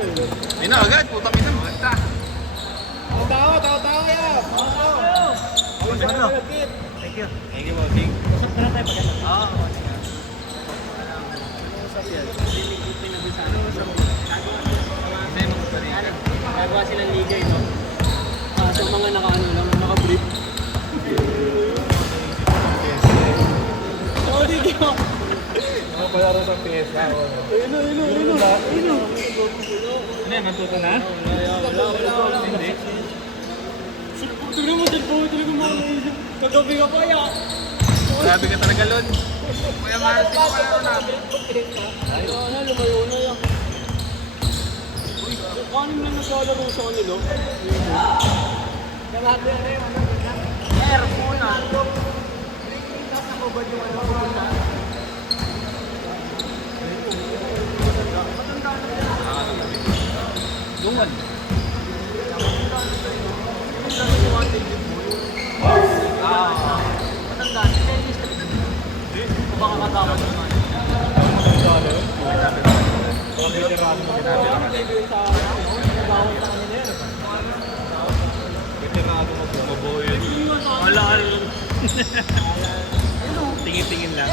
Ayun na agad, putang ina. Maganda. Tao yan! Thank you. Thank you, bossing. Oo. Gagawa silang ligay, no? Sa mga naka-ano lang, naka-brief. Sorry, Gio. Palaro sa PS na. Ayun. Ano yan, natuto na? Wala. Hindi. Tignan mo, talaga mga naisip. Kagabi ka pa, ya. Grabe ka talaga, Lon. Kuya Mahal, sino ka na namin? Lumayo na yan. Kanin lang naglalaro sa kanila. Air, muna. Dungan. Baka katawag naman. Wala. Tingin-tingin lang.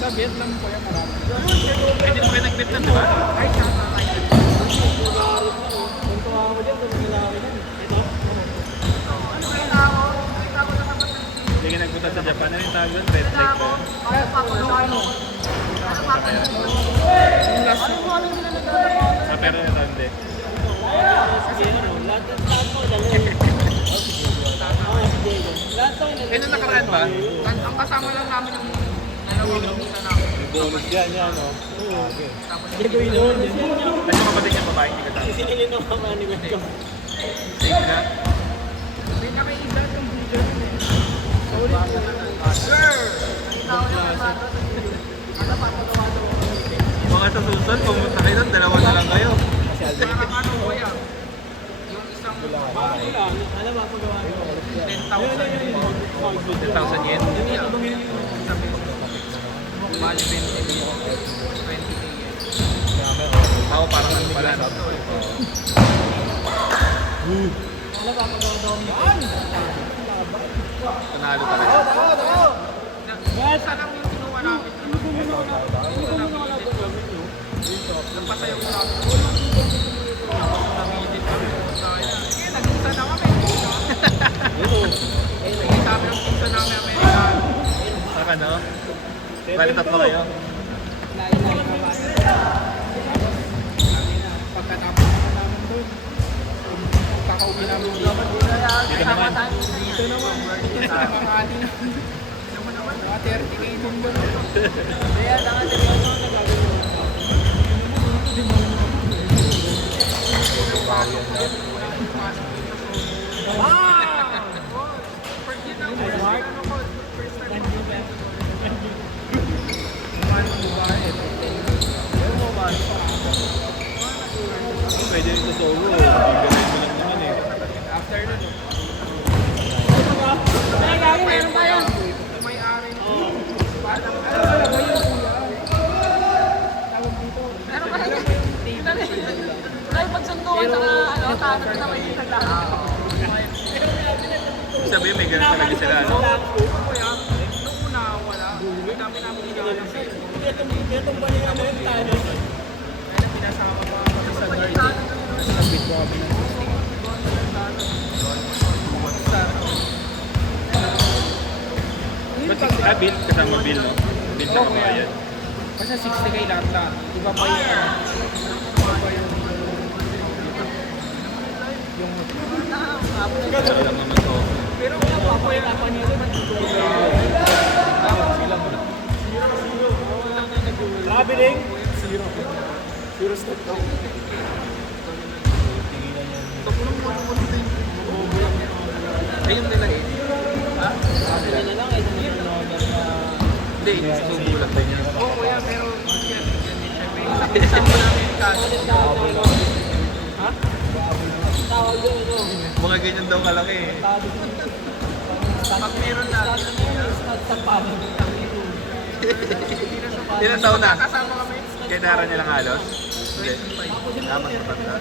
Sa Vietnam po yan marami. Hindi mo kayo nag-Vietnam, di ba? Hindi ka nagpunta sa Japan. Ano yung tawag doon? Red Lake ba? Sa pero hindi. Kailan nakaraan ba? Ang kasama lang namin yung dalawang kita namin. Bonus yan, no? Okay. Ay, yung kapatid niya babae, hindi ka tawag. Sinilin ng mga ni Welcome. Safe na. Hindi kami isa yung video. Sir! Mga sa susunod, pumunta kayo doon, dalawa na lang kayo. Ano ko yan? Yung isang Ano ba pagawa nyo? 10,000 yen. Bali 20 yen. Ako parang ano pala, no? Ano ba pagawa daw nyo? Panalo talaga. Isa lang yung kinuha namin. Nagpasayaw ko namin. Namilit kami. Sige, nag-isa na kami. Nag-isa kami ang pinsa namin Amerikano. Saka, no? Bali tatlo kayo. Pagkatapos na namin doon, kakauwi namin dito. Dito naman. Dito naman. Sa Makati naman. Mga 30k din doon. Kaya nakaseryoso ang nagagawin mo. Pwede rin sa solo. Gagawin mo lang naman eh. After nun, Kaya gagi, meron tayo. may-ari parang alam mo yung tawag dito. Meron ka na. Tayo pagsunduan sa tanong na may naglakas. Sabihin, may ganun talaga sila, no? Kaya, nung una, wala. May dami namin hinahanap eh. Itong balikan na yung tanong. Kaya pinasama pa kami sa garden. Sabit ko kami ng Ba't bill? Kasama bill, no? Bill sa kabayan. Basta 60k lahat na. Iba pa yung iba pa yung Wala lang naman to. pero kung papayarapan niya rin Labiling. zero step daw. Ayun nila eh. Ha? Sabi na lang, ito na yung order na... Hindi, susubulat din yan. Oo kuya, pero yan. Siyempre, isang mo namin cash. Ha? Tawag yun, ano? Mga ganyan daw kalaki eh. Pag meron na, Sa pamang. Ilan taon na? kasama kami. Kinara niya lang halos. Hindi. Tama sa pagka.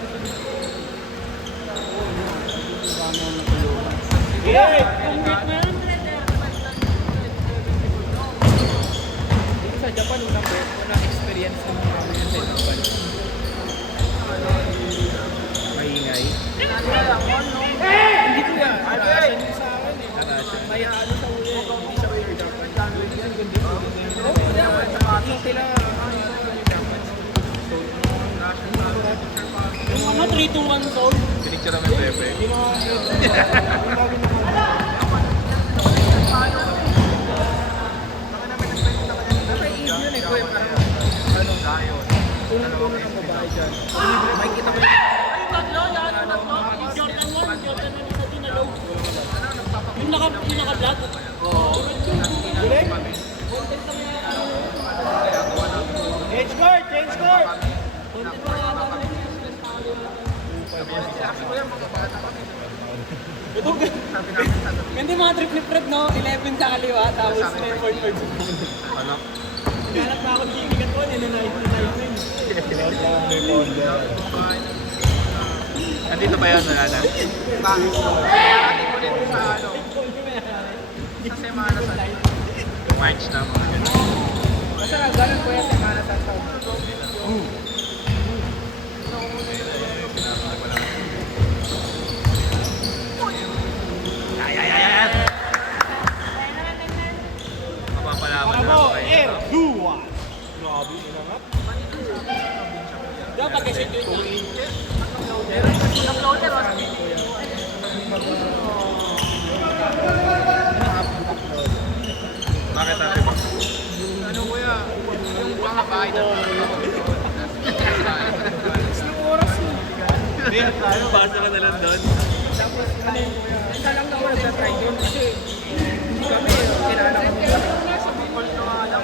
Dito sa Japan, unang experience ng mga yun sa Japan. Maingay. Hindi ko yan. Asan yung sa akin eh. Kaya ano sa uli. Hindi sa Pure Japan. Oo, yan. Yung sila. Yung ano, 3-2-1 zone. Pinicture namin Pepe. Nasa Eve yun eh. Kuya, parang ano, tunang-tunang ng babae dyan. Makikita ko yung Ay, tatlo, yan, tatlo. Yung Jordan 1, Jordan 1 isa dinalaw. Yung naka-black. change court! Change court! Hindi mga trip ni Fred, no? 11 sa kaliwa, tapos may forward. Ano? Ganap na ako gigigat ko, nina-99. Andito ba yun? Wala na. Ating ko din sa ano. Sa Semana Santa. March na mga ganun. Basta ganun ko yung Semana Santa. Mapapalaman na ako kayo. Daw, pag-isip yun yun. Bakit ate ba? Ano kuya? Yung mga bahay na isang oras yun. Basa ka na lang doon. Tapos ano yung kuya? Isa lang na ako nagtatry yun kasi hindi kami kilala kami. Sa Bicol na nga lang.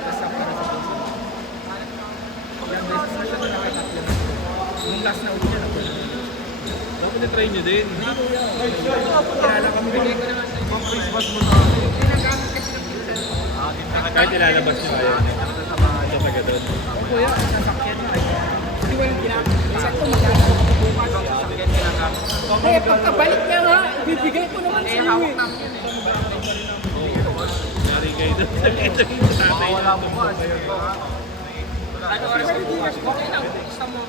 Basta para sa puso. Ilang beses na siya na nakatatlo. Yung last na uli niya na Dapat na-try nyo din. kilala kami. Bigay ko naman sa inyo. Ginagamit kasi ng pinsan. Kahit ilalabas nyo kayo. Sa taga doon. O kuya, sasakyan na kayo. Hindi ko yung ginamit. Isang ko magkakaroon ko bukas. Sasakyan ginagamit. Eh, pagkabalik niya nga, ibibigay ko naman sa iyo hawak eh. namin yun eh. Nari kayo doon. Sa tatay na Ano, oras yung bukas? Okay lang. Gusto mo.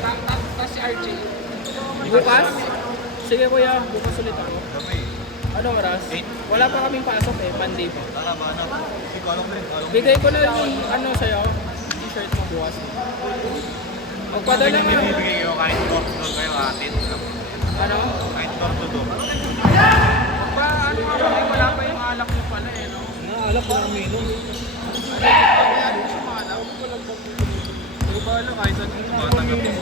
Tapos si RJ. Bukas? Sige kuya, bukas ulit ako. Ano oras? Wala pa kaming pasok eh, Monday pa. Bigay ko na yung ano sa'yo, t-shirt mo bukas. Magpadala nga. Bibigay kayo kahit door-to-door kayo atin. Ano? Kahit door-to-door. Pa, ano nga ba? Wala pa yung alak niyo pala eh, no? Naalap ko ng menu. Kaya din sumalak. Hindi ba alam kahit saan yung tumatanggapin ko.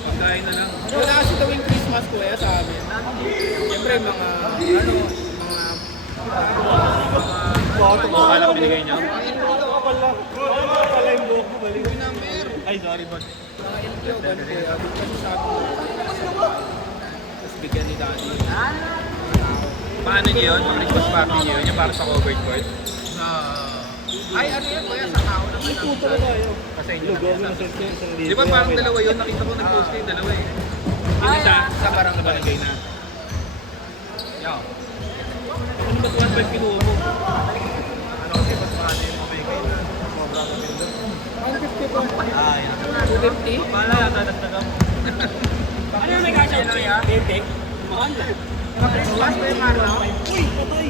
Pagkain na lang. Wala kasi tuwing Christmas kuya sa amin. Siyempre mga, ano, Mga alam binigay niyo? Ay, sorry boss. mga LTO, gano'n kuya. Kasi sabi ko, tapos bigyan ni daddy. Paano niyo yun? Pang Christmas party niyo yun? Yung para sa covered court? Ay, ano yan kuya? Sa tao naman. Kasi inyo na Di ba parang dalawa yun? Nakita ko nag-post kayo dalawa eh. Yung isa sa barangay na. Yo. Ano ba 12 kinuha mo? Ano kasi mas mahali yung mabigay na. Ang 50 po. Ah, yan. 250? Paala yata nagtaga mo. Ano yung may kasya? Bente? Mahal na. Christmas ba yung araw? Uy, patay.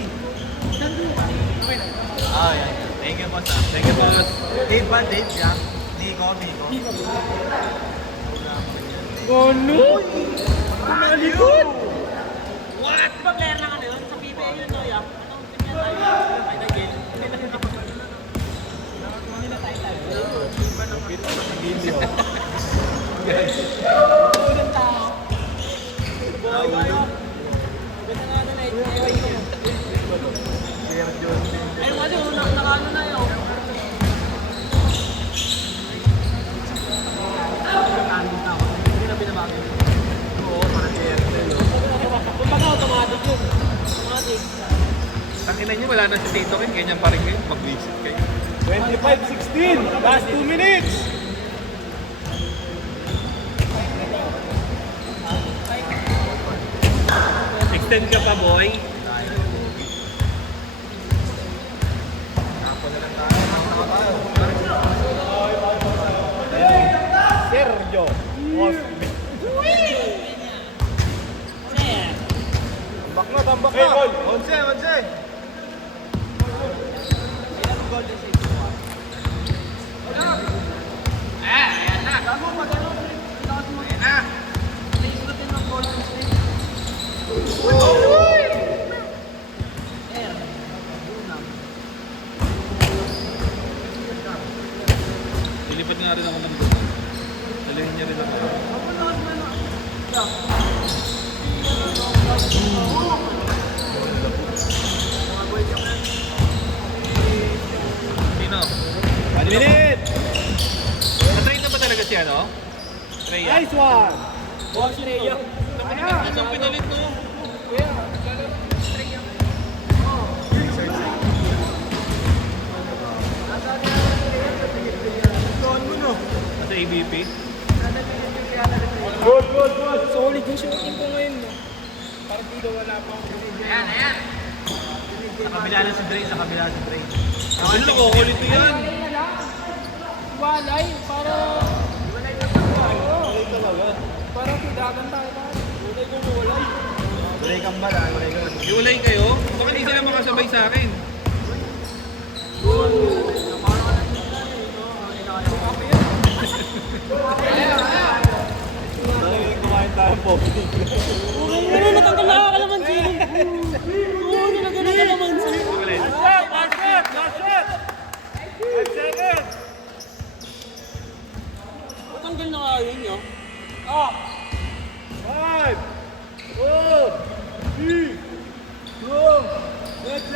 Ah, yan. Thank you boss ah. Thank you boss. Dave ba? Dave siya? Nico. Ano? Kumalikot! What? Di ba player na ano yun? Sa PBA yun, no? Yap. Anong pinyan tayo? Ay, nag-game. Unang tao. Buhay tayo. Ganda nga na eh. Ay, wala yun. Nakano na yun. Hindi na binabago. Oo, parang kaya. Kumbaga automatic yun. Automatic. Tanginan niyo, wala na si Tito Ken. Ganyan pa rin kayo. Mag-visit kayo. 25-16, last 2 minutes. Consistent ka pa, boy. Sergio Osme. Tambak na. Onse. Ayan na. Ayan na. Lilipat nga rin ako ng doon. Dalhin niya rin ako. Sino? 1 minute. Na-train na ba talaga siya, no? Trey yan. Nice one. Boss Leo. Isang pinalit, no? Sa ABP? Good. Solid yung shooting ko ngayon. Parang dito wala pa ako. Ayan. Sa kabila na si Dre. Ano na, kukulit mo yan? Walay, para... Walay talaga. Parang pidagan tayo pa. Walay kong walay. Walay kang bala. Walay kang. Iulay kayo? Bakit hindi sila makasabay sa akin? Kumain tayo po. Ano, natanggal na ka naman siya. Oo, nilagyan na ka naman siya. Ulit. Last shot. 5 seconds. Natanggal na nga yun, no? 5, 4, 3, 2, let's